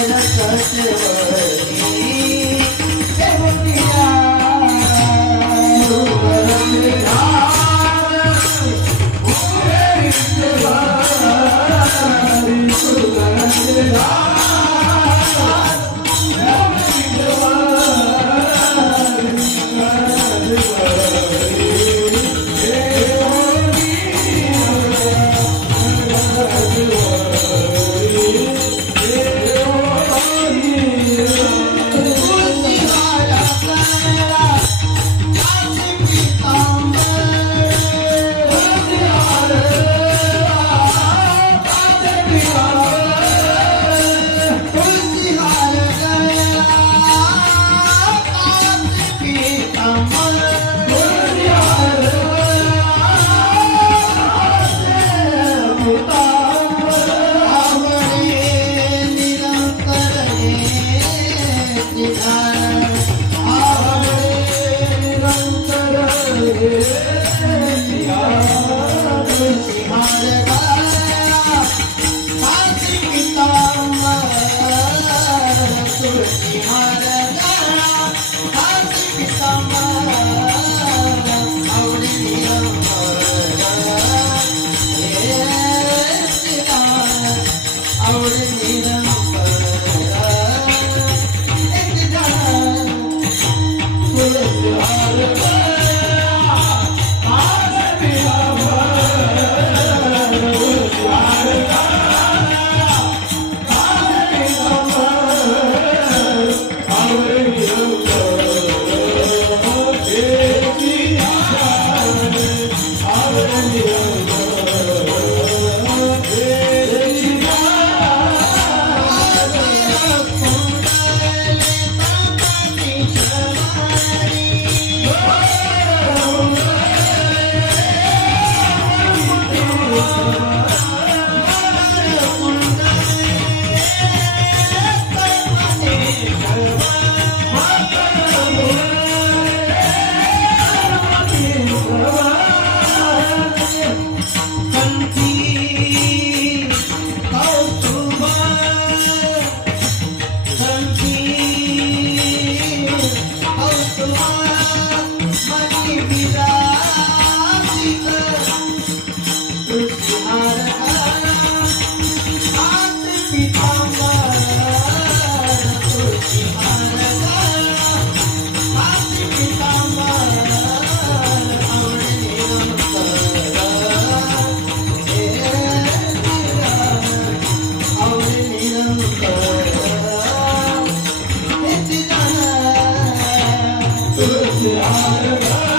I'm not sure what I'm doing. I'm You know. Hallelujah.